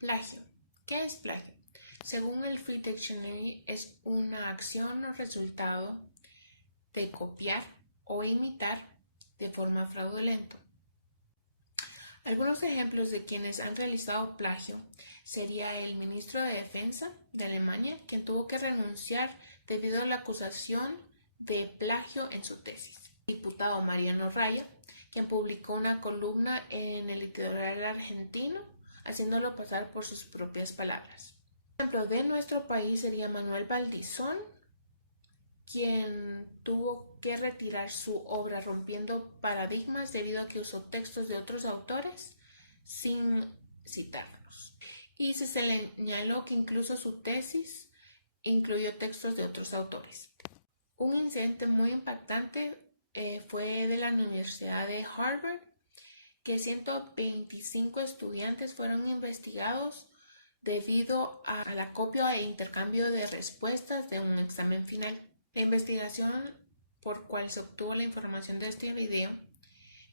Plagio. ¿Qué es plagio? Según el Free Dictionary, es una acción o resultado de copiar o imitar de forma fraudulenta. Algunos ejemplos de quienes han realizado plagio sería el ministro de Defensa de Alemania, quien tuvo que renunciar debido a la acusación de plagio en su tesis. El diputado Mariano Raya, quien publicó una columna en el editorial argentino, haciéndolo pasar por sus propias palabras. Un ejemplo de nuestro país sería Manuel Baldizón, quien tuvo que retirar su obra Rompiendo Paradigmas debido a que usó textos de otros autores sin citarlos. Y se señaló que incluso su tesis incluyó textos de otros autores. Un incidente muy impactante fue de la Universidad de Harvard, que 125 estudiantes fueron investigados debido a la copia e intercambio de respuestas de un examen final. La investigación por cual se obtuvo la información de este video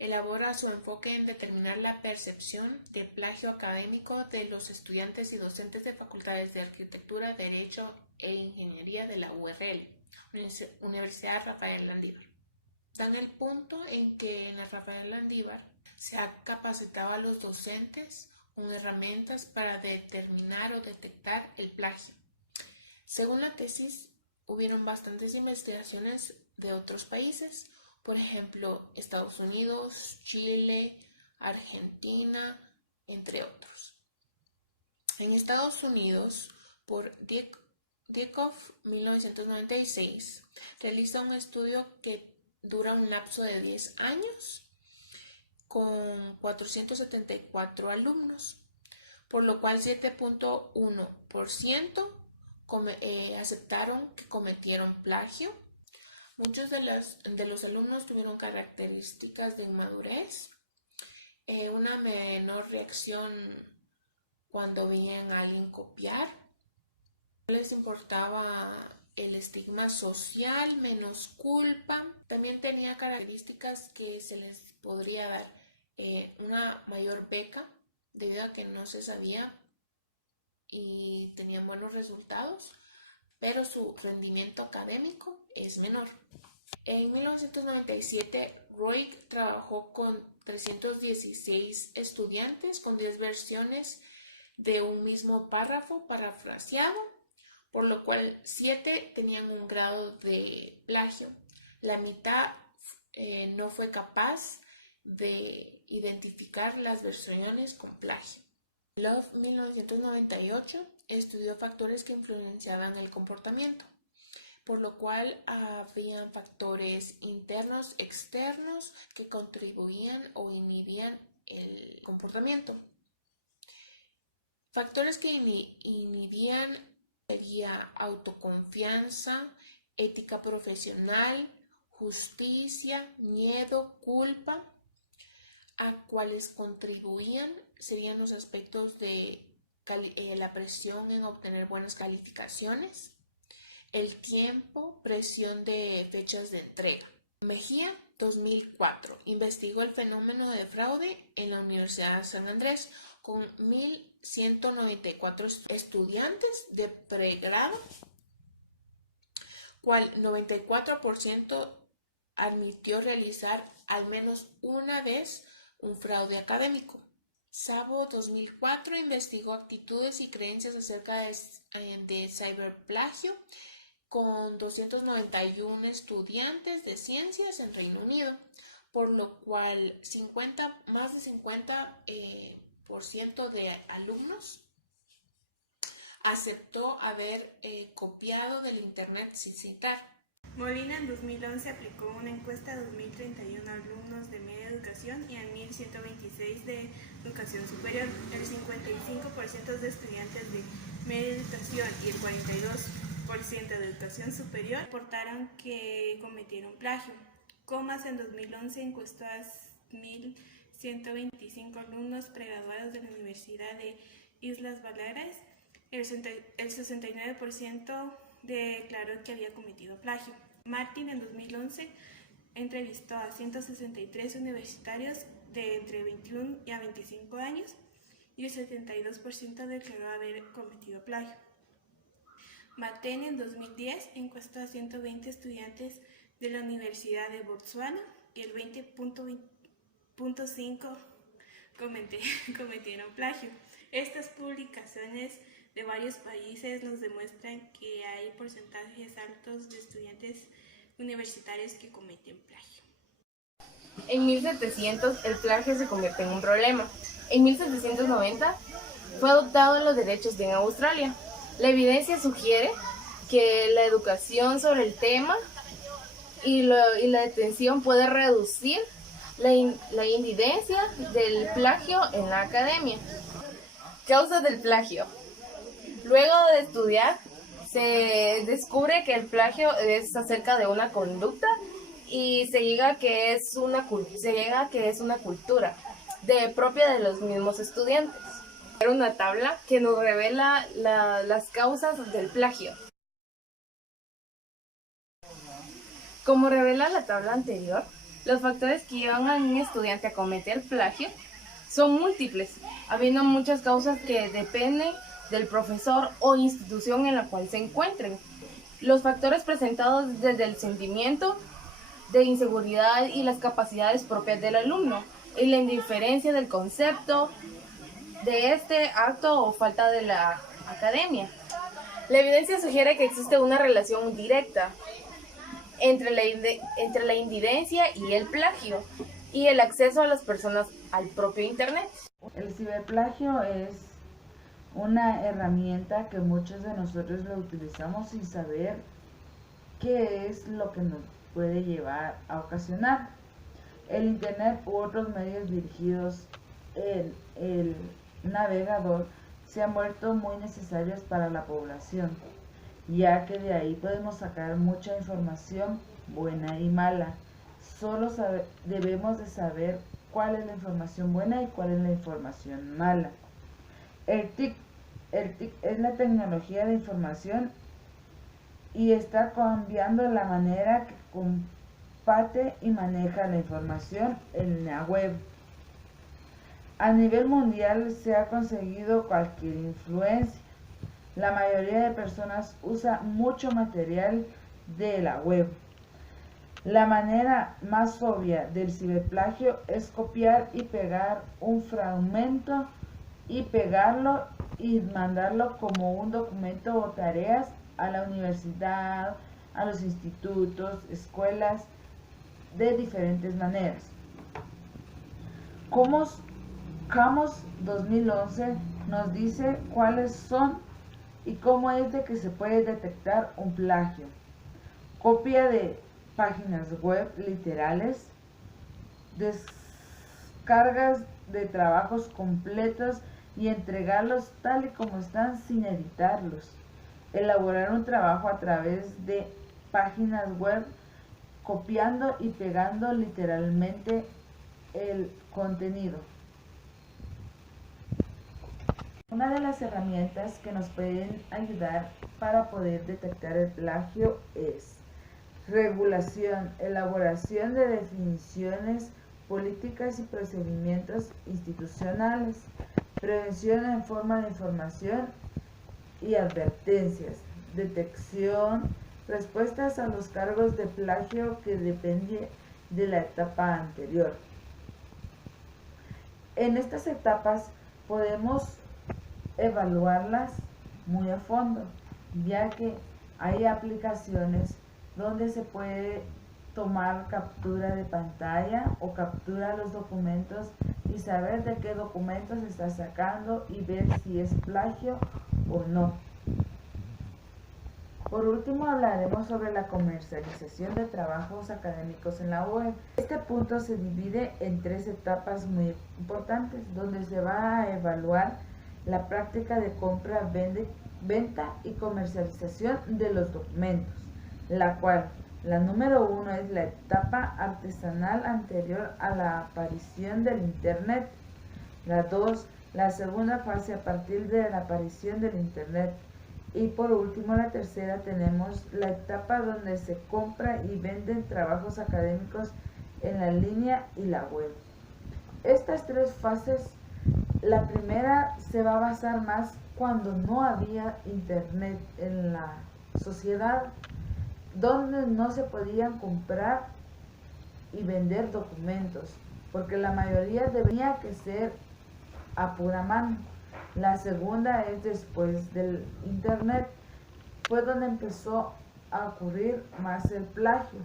elabora su enfoque en determinar la percepción de plagio académico de los estudiantes y docentes de facultades de Arquitectura, Derecho e Ingeniería de la URL, Universidad Rafael Landívar. Dan el punto en que en la Rafael Landívar se ha capacitado a los docentes con herramientas para determinar o detectar el plagio. Según la tesis, hubieron bastantes investigaciones de otros países, por ejemplo, Estados Unidos, Chile, Argentina, entre otros. En Estados Unidos, por Dieckhoff 1996, realiza un estudio que dura un lapso de 10 años con 474 alumnos, por lo cual 7.1% aceptaron que cometieron plagio. Muchos de los alumnos tuvieron características de inmadurez, una menor reacción cuando veían a alguien copiar, no les importaba el estigma social, menos culpa. También tenía características que se les podría dar una mayor beca debido a que no se sabía y tenían buenos resultados, pero su rendimiento académico es menor. En 1997, Roig trabajó con 316 estudiantes con 10 versiones de un mismo párrafo parafraseado, por lo cual 7 tenían un grado de plagio. La mitad no fue capaz de identificar las versiones con plagio. Love 1998 estudió factores que influenciaban el comportamiento, por lo cual habían factores internos, externos que contribuían o inhibían el comportamiento. Factores que inhibían sería autoconfianza, ética profesional, justicia, miedo, culpa. A cuales contribuían serían los aspectos de la presión en obtener buenas calificaciones, el tiempo, presión de fechas de entrega. Mejía, 2004, investigó el fenómeno de fraude en la Universidad de San Andrés con 1.194 estudiantes de pregrado, cual 94% admitió realizar al menos una vez un fraude académico. Szabo 2004 investigó actitudes y creencias acerca de ciberplagio con 291 estudiantes de ciencias en Reino Unido, por lo cual más de 50% de alumnos aceptó haber copiado del internet sin citar. Molina en 2011 aplicó una encuesta a 2.031 alumnos de media educación y a 1.126 de educación superior. El 55% de estudiantes de media educación y el 42% de educación superior reportaron que cometieron plagio. Comas en 2011 encuestó a 1.125 alumnos pregraduados de la Universidad de Islas Baleares. El 69% declaró que había cometido plagio. Martin en 2011 entrevistó a 163 universitarios de entre 21 y a 25 años y el 72% declaró haber cometido plagio. Matene en 2010 encuestó a 120 estudiantes de la Universidad de Botsuana y el 20.5% cometieron plagio. Estas publicaciones de varios países nos demuestran que hay porcentajes altos de estudiantes universitarios que cometen plagio. En 1700 el plagio se convierte en un problema. En 1790 fue adoptado los derechos en Australia. La evidencia sugiere que la educación sobre el tema y la detención puede reducir la incidencia del plagio en la academia. Causas del plagio. Luego de estudiar, se descubre que el plagio es acerca de una conducta y se llega a que es una cultura propia de los mismos estudiantes. Era una tabla que nos revela las causas del plagio. Como revela la tabla anterior, los factores que llevan a un estudiante a cometer plagio son múltiples, habiendo muchas causas que dependen del profesor o institución en la cual se encuentren. Los factores presentados desde el sentimiento de inseguridad y las capacidades propias del alumno, y la indiferencia del concepto de este acto o falta de la academia. La evidencia sugiere que existe una relación directa entre la indiferencia y el plagio y el acceso a las personas al propio Internet. El ciberplagio es una herramienta que muchos de nosotros lo utilizamos sin saber qué es lo que nos puede llevar a ocasionar. El Internet u otros medios dirigidos en el navegador se han vuelto muy necesarios para la población, ya que de ahí podemos sacar mucha información buena y mala. Solo debemos de saber cuál es la información buena y cuál es la información mala. El TIC es la tecnología de información y está cambiando la manera que comparte y maneja la información en la web. A nivel mundial se ha conseguido cualquier influencia. La mayoría de personas usa mucho material de la web. La manera más obvia del ciberplagio es copiar y pegar un fragmento y pegarlo y mandarlo como un documento o tareas a la universidad, a los institutos, escuelas, de diferentes maneras. CAMOS 2011 nos dice cuáles son y cómo es de que se puede detectar un plagio. Copia de páginas web literales, descargas de trabajos completos y entregarlos tal y como están sin editarlos. Elaborar un trabajo a través de páginas web, copiando y pegando literalmente el contenido. Una de las herramientas que nos pueden ayudar para poder detectar el plagio es regulación, elaboración de definiciones, políticas y procedimientos institucionales, prevención en forma de información y advertencias, detección, respuestas a los cargos de plagio que depende de la etapa anterior. En estas etapas podemos evaluarlas muy a fondo, ya que hay aplicaciones donde se puede tomar captura de pantalla o captura los documentos y saber de qué documentos se está sacando y ver si es plagio o no. Por último, hablaremos sobre la comercialización de trabajos académicos en la web. Este punto se divide en 3 etapas muy importantes, donde se va a evaluar la práctica de compra, venta y comercialización de los documentos, la cual, la número 1 es la etapa artesanal anterior a la aparición del Internet. La 2, la segunda fase a partir de la aparición del Internet. Y por último, la tercera, tenemos la etapa donde se compra y venden trabajos académicos en la línea y la web. Estas tres fases, la primera se va a basar más cuando no había internet en la sociedad, donde no se podían comprar y vender documentos, porque la mayoría tenía que ser a pura mano. La segunda es después del internet, fue donde empezó a ocurrir más el plagio,